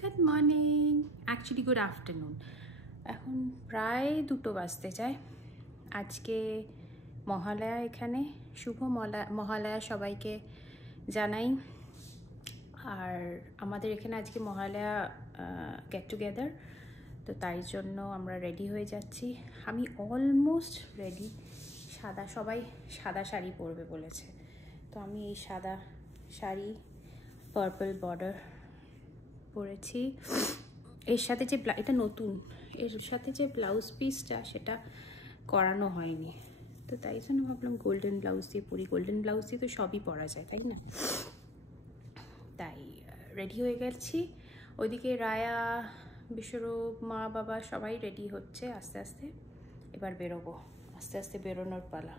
Good morning, actually good afternoon. এখন প্রায় 2টো বাজতে যায়। আজকে মহালয়া, এখানে শুভ মহালয়া সবাইকে জানাই। আর আমাদের এখানে আজকে মহালয়া গেট টুগেদার, তো তাই জন্য আমরা রেডি হয়ে যাচ্ছি। আমি অলমোস্ট রেডি। সবাই সাদা শাড়ি পরবে বলেছে, তো আমি এই সাদা শাড়ি পার্পল বর্ডার পরেছি। এর সাথে যে এটা নতুন, এর সাথে যে ব্লাউজ পিসটা সেটা করানো হয়নি, তো তাই জন্য ভাবলাম গোল্ডেন ব্লাউজ দিয়ে পরি। গোল্ডেন ব্লাউজ দিয়ে তো সবই পরা যায়, তাই না? তাই রেডি হয়ে গেছি। ওইদিকে রায়া, বিশ্বরূপ, মা বাবা সবাই রেডি হচ্ছে আস্তে আস্তে। এবার বেরোবো, আস্তে আস্তে বেরোনোর পালা।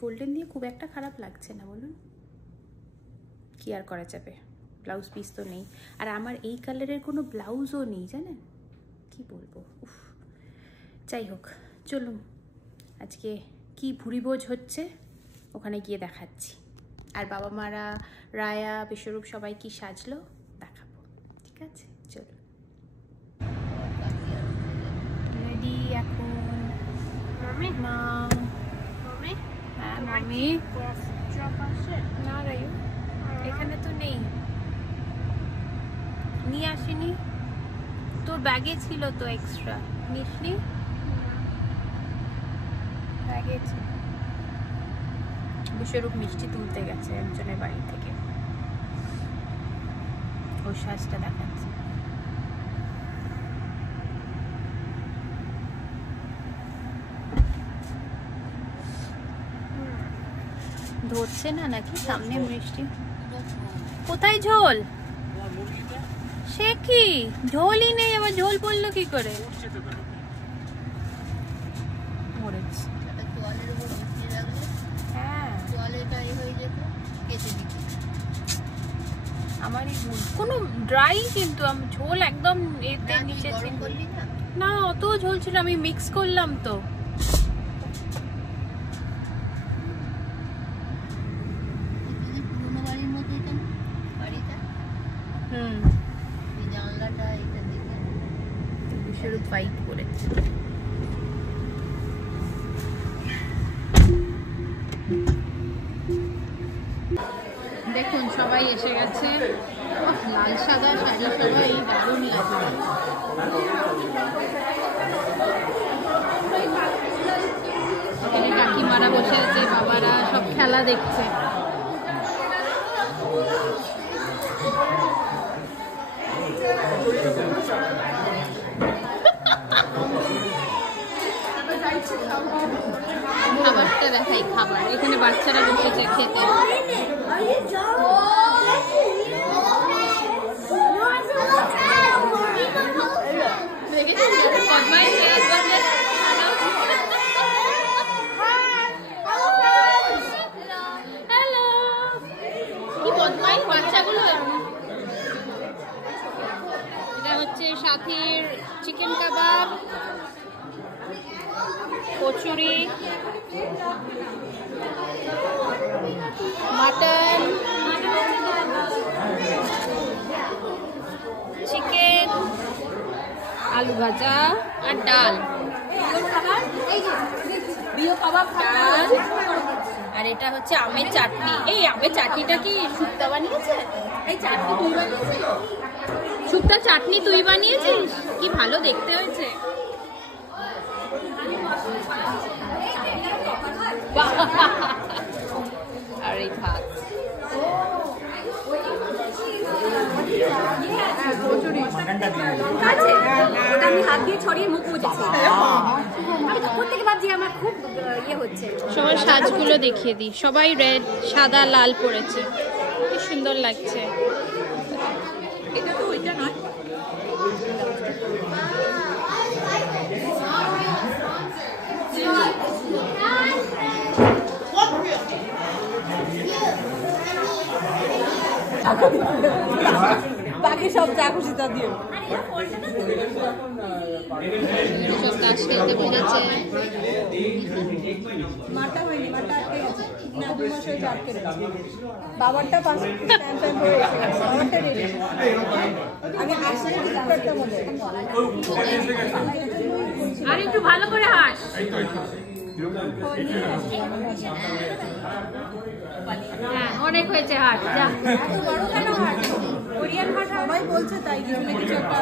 গোল্ডেন দিয়ে খুব একটা খারাপ লাগছে না, বলুন? কি আর করা যাবে, ব্লাউজ পিস তো নেই। আর আমার এই কালারের কোনো ব্লাউজও নেই, জানেন? কি বলবো, উফ। যাই হোক, চলুন আজকে কি ভুরিভোজ হচ্ছে ওখানে গিয়ে দেখাচ্ছি। আর বাবা মারা, রায়া, বিশ্বরূপ সবাই কি সাজলো দেখাবো, ঠিক আছে? চলুন। রেডি এখন মা। হ্যাঁ মামি, না রায়ু এখানে তো নেই, নিয়ে আসিনি। তোর ব্যাগে ছিল তো এক্সট্রা, নিসনি? ব্যাগে ছিল। বিশ্বরূপ মিষ্টি তুলতে গেছে একজনের বাড়ি থেকে, ওর সাজটা দেখাচ্ছে। ধরছে না নাকি সামনে মিষ্টি? কোথায় ঝোল? সে কি ঝোলই নেই, আবার ঝোল পড়লো কি করে? হ্যাঁ আমারই ভুল, কোনো ড্রাই কিন্তু ঝোল একদম এতে নিচে না, অত ঝোল ছিল, আমি মিক্স করলাম তো। ফাইট করেছে। দেখুন সবাই এসে গেছে। লাল সাদা শাড়ি সবাই দারুণ লাগে। এখানে কাকিমারা বসে আছে, বাবারা সব খেলা দেখছে। খাবারটা দেখাই, খাবার এখানে বাচ্চারা বসেছে খেতে। কি বদমাই বাচ্চাগুলো। এটা হচ্ছে সাথীর চিকেন কাবাব, কচুরি, মাটন, চিকেন, আলু ভাজা আর ডাল। আর এটা হচ্ছে আমের চাটনি। এই আমের চাটনিটা কি শুক্তা বানিয়েছে? এই চাটনি তুই বানিয়েছিস? শুক্তা চাটনি তুই বানিয়েছিস? কি ভালো দেখতে হয়েছে। আর এই ভাত, আমি হাত দিয়ে ছড়িয়ে মুখ মুছেছি। আমি তখন থেকে ভাবছি আমার খুব ইয়ে হচ্ছে। সবার সাজগুলো দেখিয়ে দিই। সবাই রেড, সাদা, লাল পরেছে, কি সুন্দর লাগছে। এটা তো ওইটা নয়। বাকি সব যা খুশি তা দিও। সব গাছ খেলতে বোঝাচ্ছে। মাটা হয়নি, মাটা আটকে গেছে। 2 মাস হয়েছে আটকে রয়েছে। বাবারটা পাস স্ট্যাম্প হয়ে গেছে, বাবারটা রেডি। আমি আসছি একটা মধ্যে আর একটু ভালো করে হাস। হ্যাঁ অনেক হয়েছে হাট, যা। এত বড় কেন হাট? কোরিয়ান হাট সবাই বলছে, তাই কিছু না কিছু একটা